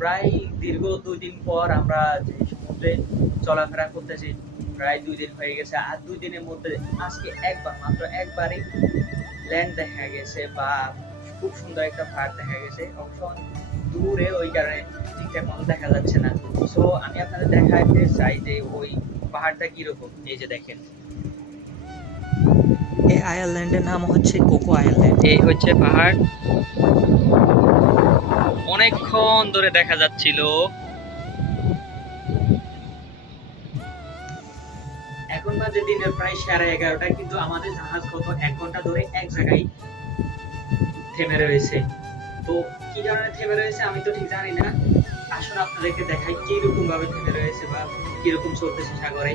প্রায় দীর্ঘ দুই দিন পর আমরা যে সমুদ্রে চলাফেরা করতেছি প্রায় দুই দিন হয়ে গেছে। আর দুই দিনের মধ্যে আজকে একবার মাত্র একবারই ল্যান্ড দেখা গেছে বা খুব সুন্দর একটা পাহাড় দেখা গেছে। অবশ্য দূরে ওই কারণে ঠিকঠাক মতো দেখা যাচ্ছে না। সো আমি আপনাদের দেখাতে চাই যে ওই পাহাড়টা কীরকম? এই যে দেখেন। এই আয়ারল্যান্ডের নাম হচ্ছে কোকো আয়ারল্যান্ড এই হচ্ছে পাহাড়। অনেকক্ষণ ধরে দেখা যাচ্ছিল। এখন বাজে দিনের প্রায় সাড়ে এগারোটা কিন্তু আমাদের জাহাজ কত এক ঘণ্টা ধরে এক জায়গায় থেমে রয়েছে। তো কি কারণে থেমে রয়েছে আমি তো ঠিক জানি না। আসুন আপনাদেরকে দেখাই কীরকম ভাবে থেমে রয়েছে বা কীরকম চলতেছে সাগরে।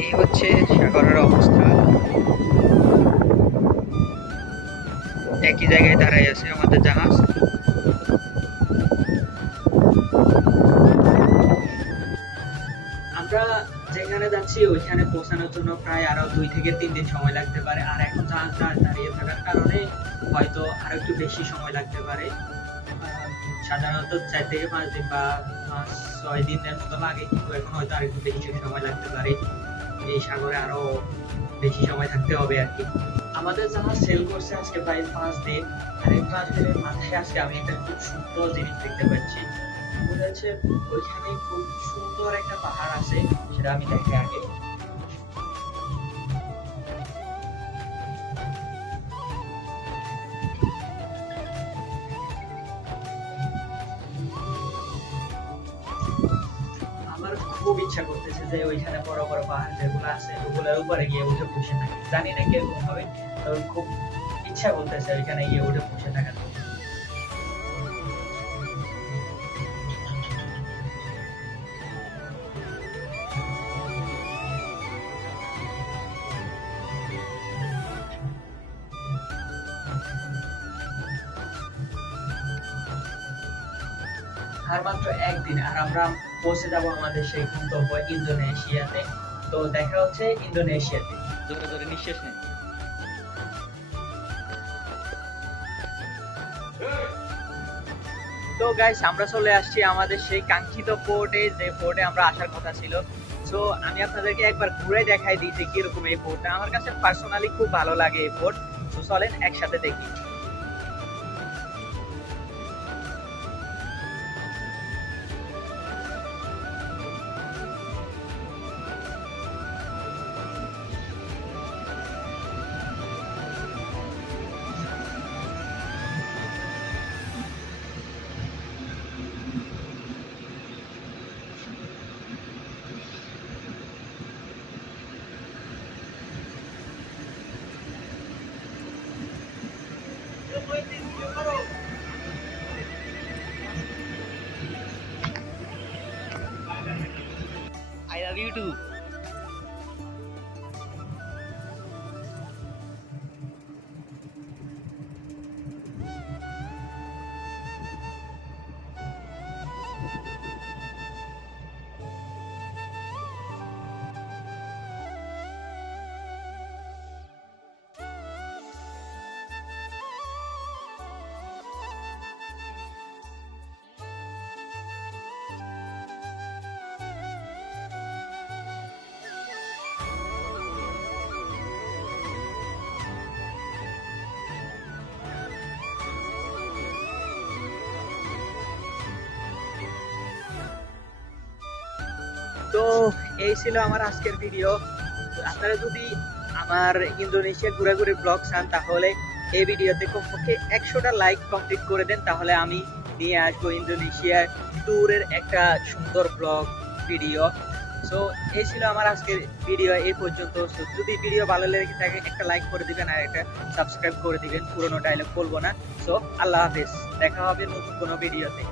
এই হচ্ছে সাগরের অবস্থা। একই জায়গায় দাঁড়াই আছে আমাদের জাহাজ। আমরা যেখানে যাচ্ছি, ওইখানে পৌঁছানোর জন্য প্রায় আরও দুই থেকে তিন দিন সময় লাগতে পারে। আর এখন দাঁড়িয়ে থাকার কারণে হয়তো আরও একটু বেশি সময় লাগতে পারে। সাধারণত চার থেকে পাঁচ দিন বা পাঁচ ছয় দিনের মতো লাগে, কিন্তু এখন হয়তো আর একটু বেশি সময় লাগতে পারে। এই সাগরে আরও বেশি সময় থাকতে হবে আর কি। আমাদের যারা সেল করছে আজকে প্রায় পাঁচ দিন, আর এই পাঁচ দিনের মাথায় আজকে আমি একটা খুব সুন্দর জিনিস দেখতে পাচ্ছি। মনে হচ্ছে ওইখানে খুব সুন্দর একটা পাহাড় আছে, সেটা আমি দেখে আগে খুব ইচ্ছা করতেছে যে ওইখানে বড় বড় পাহাড় যেগুলো আছে, ওগুলোর উপরে গিয়ে উঠে বসে থাকি। জানি না কীরকম হবে, তবে খুব ইচ্ছা করতেছে ওইখানে গিয়ে উঠে বসে থাকার আর মাত্র একদিন, আর আমরা পৌঁছে যাব আমাদের সেই গন্তব্য ইন্দোনেশিয়াতে। তো দেখা হচ্ছে ইন্দোনেশিয়াতে। জোরে জোরে নিঃশ্বাস নেই তো গাইস আমরা চলে আসছি আমাদের সেই কাঙ্ক্ষিত পোর্টে যে পোর্টে আমরা আসার কথা ছিল। সো আমি আপনাদেরকে একবার ঘুরে দেখাই দিই যে কীরকম এই পোর্টটা আমার কাছে পার্সোনালি খুব ভালো লাগে এই পোর্ট তো চলেন একসাথে দেখি। टू তো এই ছিল আমার আজকের ভিডিও আপনারা যদি আমার ইন্দোনেশিয়া ঘোরাঘুরি ব্লগ চান, তাহলে এই ভিডিওতে কমপক্ষে একশোটা লাইক কমপ্লিট করে দেন, তাহলে আমি নিয়ে আসব ইন্দোনেশিয়ার ট্যুরের একটা সুন্দর ব্লগ ভিডিও সো এই ছিল আমার আজকের ভিডিও এই পর্যন্ত। যদি ভিডিও ভালো লেগে থাকে, একটা লাইক করে দিবেন আর একটা সাবস্ক্রাইব করে দিবেন। পুরোনো ডায়লগ বলব না। সো আল্লাহ হাফিজ। দেখা হবে নতুন কোনো ভিডিওতে